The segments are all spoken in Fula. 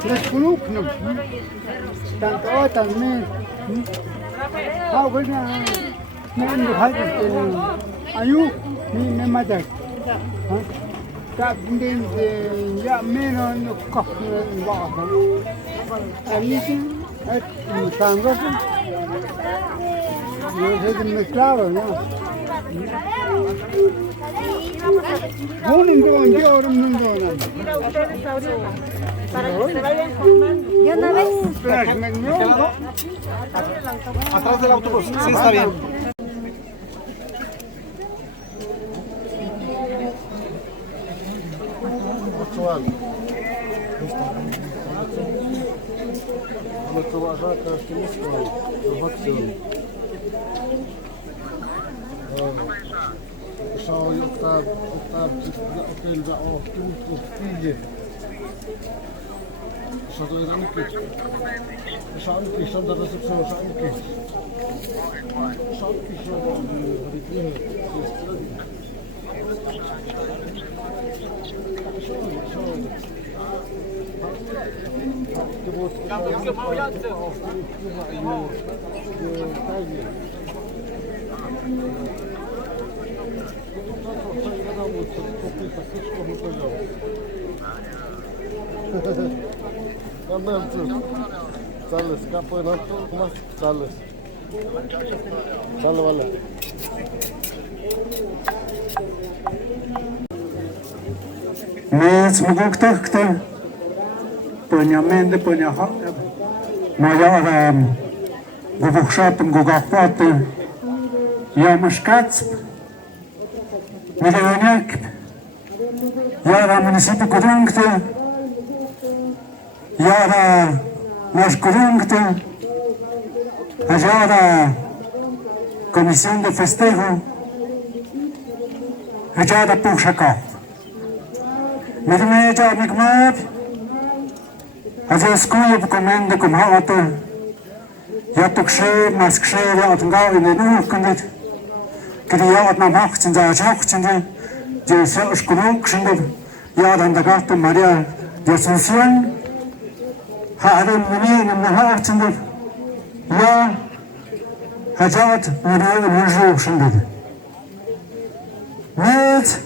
tres kuluk no tanto también how good men do hay ayu ni madak ka din ya men no kok wa ali at tango yo es mezclado no Ponen de un día ahora un mundo. Mira, ustedes ahorita, para que se vayan formando. ¿Y una vez? Atrás del autobús, sí, está bien. Zou je op daar hotel daar of toen vliegen? Zou je dan niet? Zou ik zo dat het zo zou ik? Zou ik zo dat ik niet? Sales, capo en alto, más sales. Sale, vale. Mes muguktakta, punya mende punya hak, maya gubukshapun gugakpate, ya mashkats, milionek, ya municipio kudungte, ya nós corrente, a comissão de festejo, a puxa-cá. Mas me já me comab, a escolha de comendo com hata, já toque mas que já tenho in den Urkunde, criado na Macht in der Schachtende, die selbst genug sind, ja dann der Gatte Maria de Asunción. هذا المنين النهار تندب يا هجات منين الوجوه شندب نيت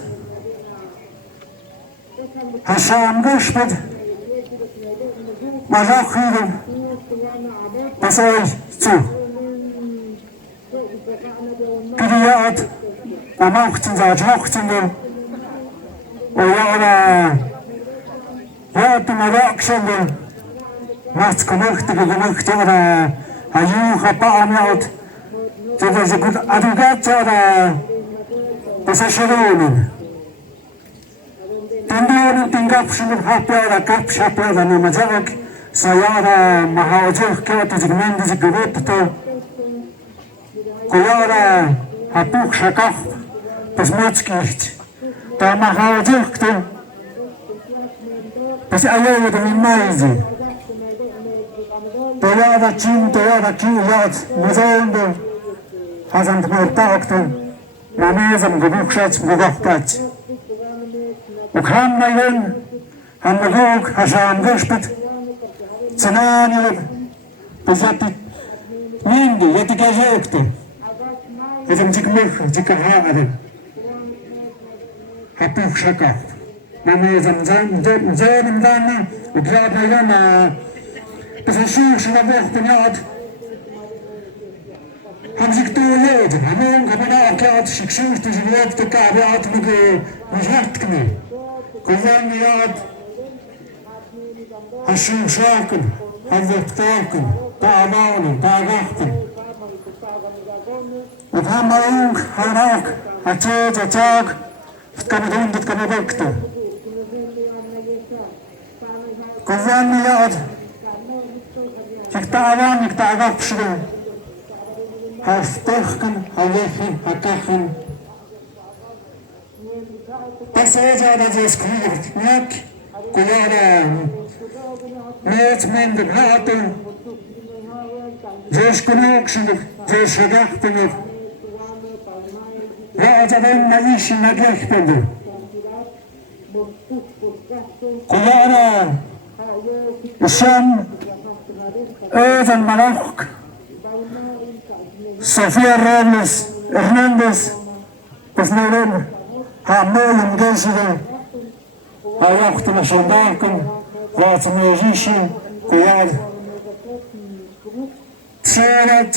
هشام قشبد ما جاك خيرم بسوي تو كريات وموقتن ذا جوقتن ويانا يا تمراك شندب Wat genucht oder Ayuha Paamiot, dat is een goed advocaat dat is een Tinderen tingapschen op hapjara kapshapjara na mazavak, sayara mahawajah kyoto zigmende zigurupto, kuyara hapuk shakach, pasmatskicht, ta mahawajah kto, pas ayawa da mimaizi. Toyada Chin, Toyada Kiyat, Muzondo, Hazant Mortauchten, Namezam Gebuchschatz, Gugachpatz. Ukhamnayen, Hamagog, Hasham Geshpet, Zenanir, Pizati, Nindi, Yeti Gazekte, Etam Zikmich, Zikahade, Hapuch Shakach, Namezam Zem Dana, Ukladnayan, Das ist schön, schon am Wochenende. Haben sich getötet, haben auch erklärt, dass ich schön, dass ich nicht der Kabel mit Hart genommen. Gewonnen, ja, hast schön schlagen, haben wir getroffen, paar Mauern, paar Wachten. Und haben auch, hat Tag, das kann man das kann man wegten. Gewonnen, ja, ik taawak pshru, haftochken, hawechen, hakachen. Passeja da zes kriegt, nek, kulera, met mende haten, zes konokschen, zes gedachten, wat er na ishi na gechtende. Kulera, الشام ايضا ملاك Sofía Robles Hernández Pesnelin Hamel Mgezide Ayacht Mashandaken Ratsmejishin Kuyad Tserat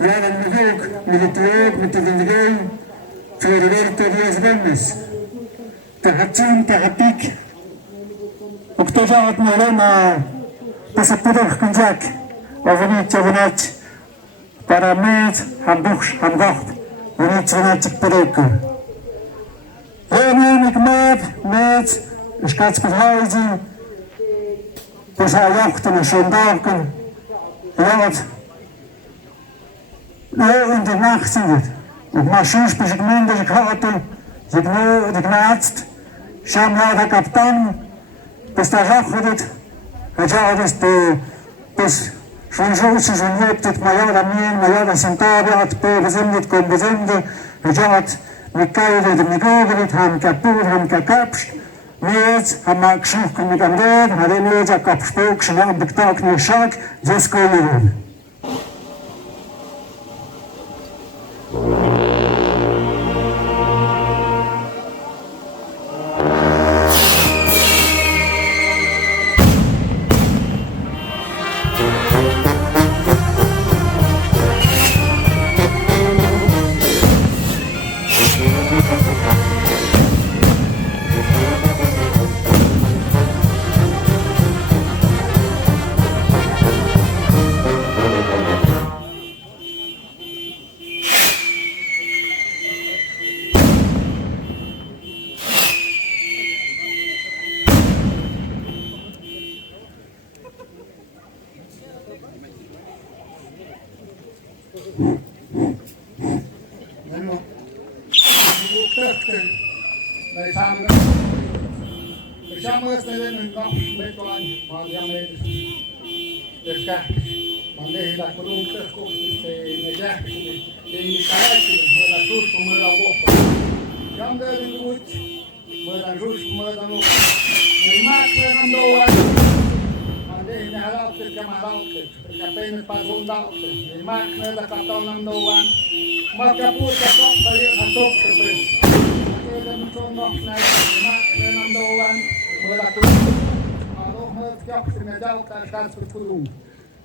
Yadan Muguk Milituek Mitudingay Feriverto Diaz Gomez Tahatin Tahapik Uktejat Malema Pasapudok Kunjak Ovnit Javnat Paramet Hambuch Hamgacht Ovnit Javnat Perek Remy Mikmat Met Skatspedhazi Posajacht Mashandaken Yad in de nacht zie het. Ik maak soms bij ik meen dat ik had ik naast. Sham de kapitein. Dus daar zag het. Het ja dus de dus zo'n zoiets is een hoop dat major Centauri had bezemd kon bezemden. Het ja het met keiden de migogen het ham kapur ham kapst. Met ham maak zoeken met een deur. Maar dan moet ik kapspook zijn aan de taak niet schak. Dus kon je doen.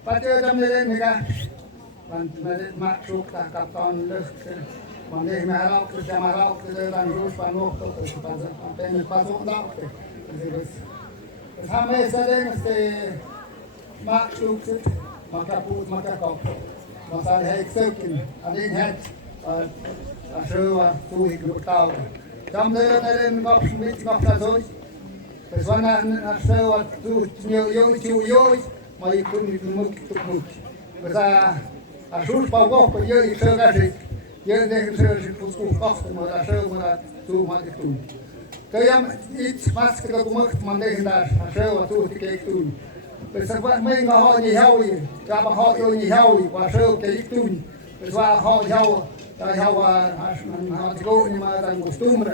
Wat je dan weer in gaat, want met dit maakt zoek dat kapitein lucht. Want ik ben ook, dus ja maar ook, dan roes van nog tot het ben ik pas opdacht. Dus gaan mensen denken, de maakt zoek zit, maar kapot, maar kapot. Want hij heeft zoeken, alleen het, als zo toe ik betaald. Dan de nog een beetje nog dat zo. Dus wanneer zo wat toe, jooi. Maar je kunt niet moeilijk te moet. We zijn als soort van woorden, je zo dat ik, je denkt zo dat ik voor school kosten, maar dat zo maar toe mag ik doen. Kun je iets makkelijker gemaakt, maar tegen daar, zo wat toe te doen. Dus dat was mijn gehouden niet houden, ja maar houden niet houden, maar zo kan ik doen. Dus waar houden jou, dat jou als men had ik ook niet maar dan moest doen,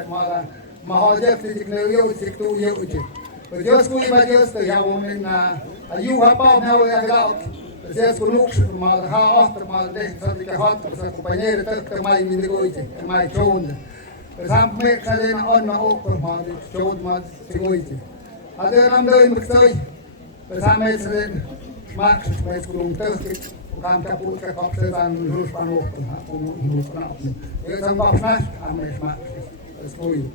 maar houden je dat ik nou jood, ik doe joodje. Dus juist hoe je bij juist, ja in you have out now I got. Dus is genoeg, maar ga achter, maar denk dat ik had, dus ik accompagneerde terug mij in de gooitje, en mij troonde. Dus hij merkt dat hij een ander open, maar ik troonde maar de gooitje. Had hij dan door me gezegd, dus hij met zijn maakt het met genoeg terug, we gaan kapot gekap zetten aan de roes van ochtend, om de roes van ochtend. Je is een wat nacht aan mij smaakt, dat is mooi.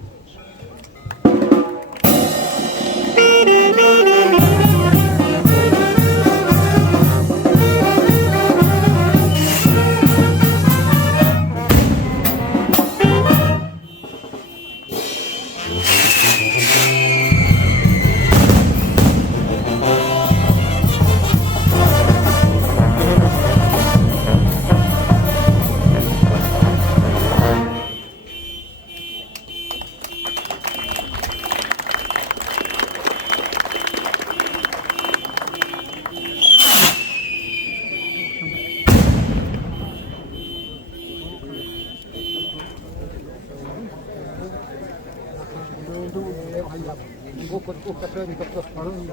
Bukan café ni café sekarang.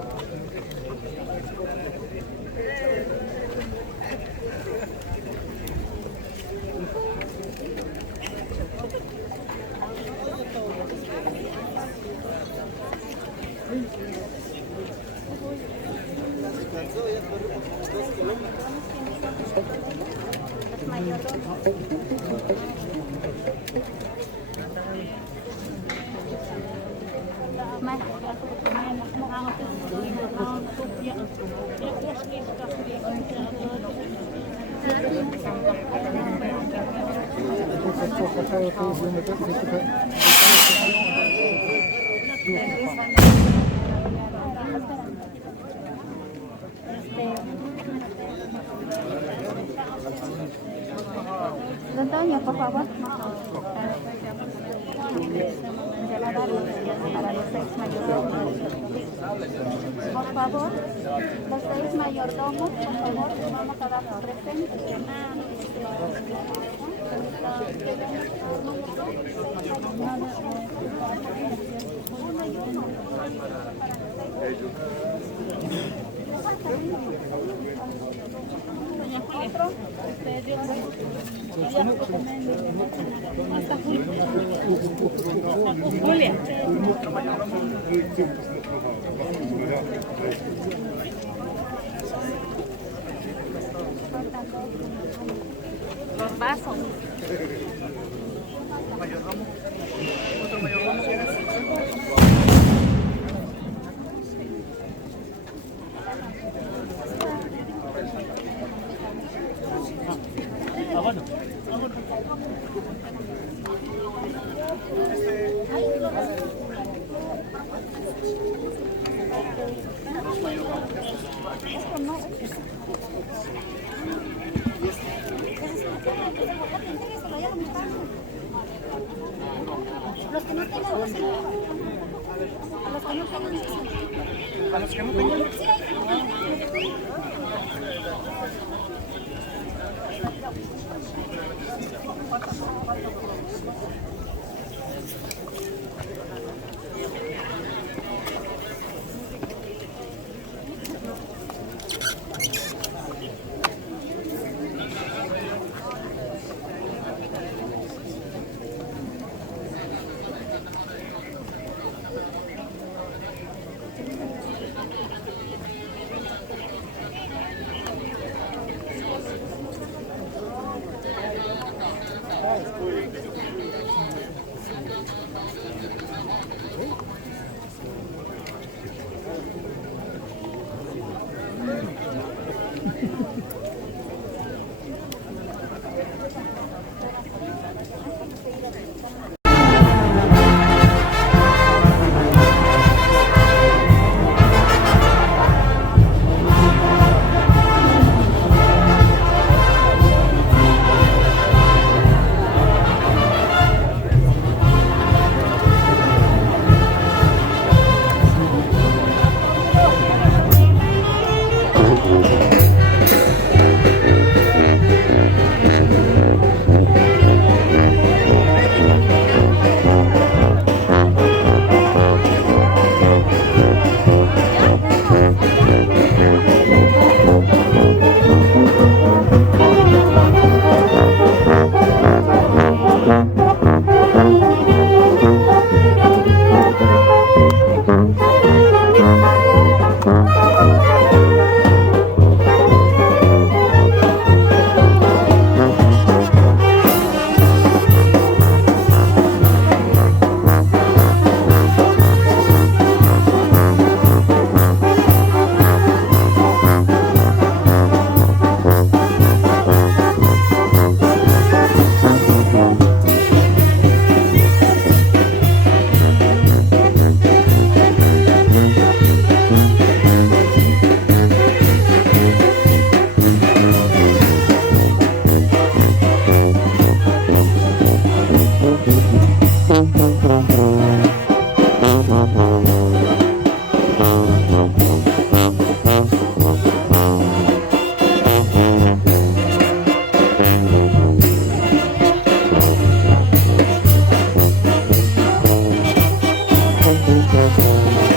Antonio, por favor. Para los 6 mayordomos. Por favor, los 6 mayordomos, por favor, vamos a dar presente. Julia. Los vasos. Mayordomo. Otro mayordomo. Los que no tengan, a los que no tengan, A los que no tengan. sí, hay. Thank you.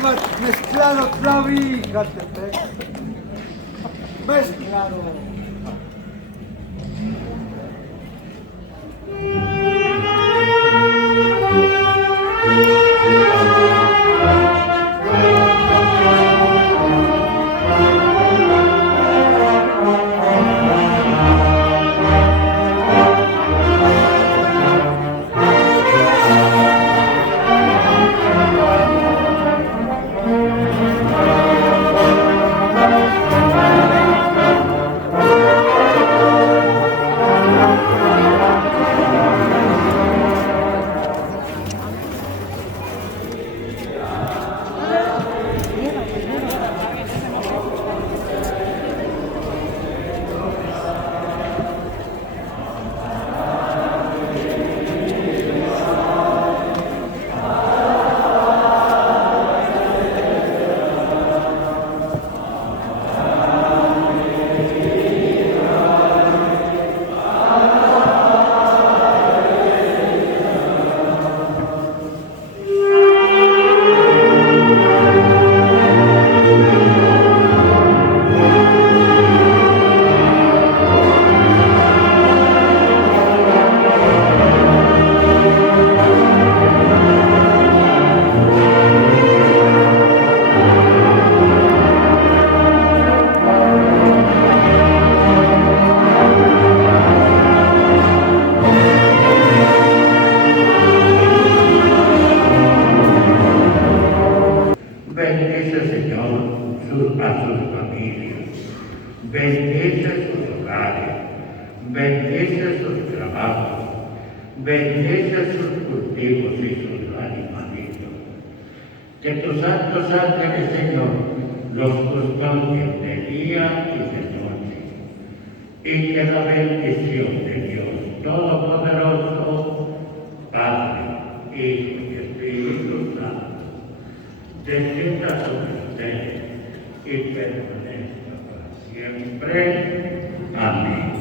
arriba, mezclado, Flavi, Catepec. Mezclado. Bendice, Señor, a sus familias, bendice sus hogares, bendice sus trabajos, bendice sus cultivos y sus animalitos. Que tus santos ángeles, Señor, los custodien de día y de noche, y que la bendición de Dios Todopoderoso, Padre, Hijo y Espíritu Santo, descienda sobre ustedes y permanezca para siempre. Amén.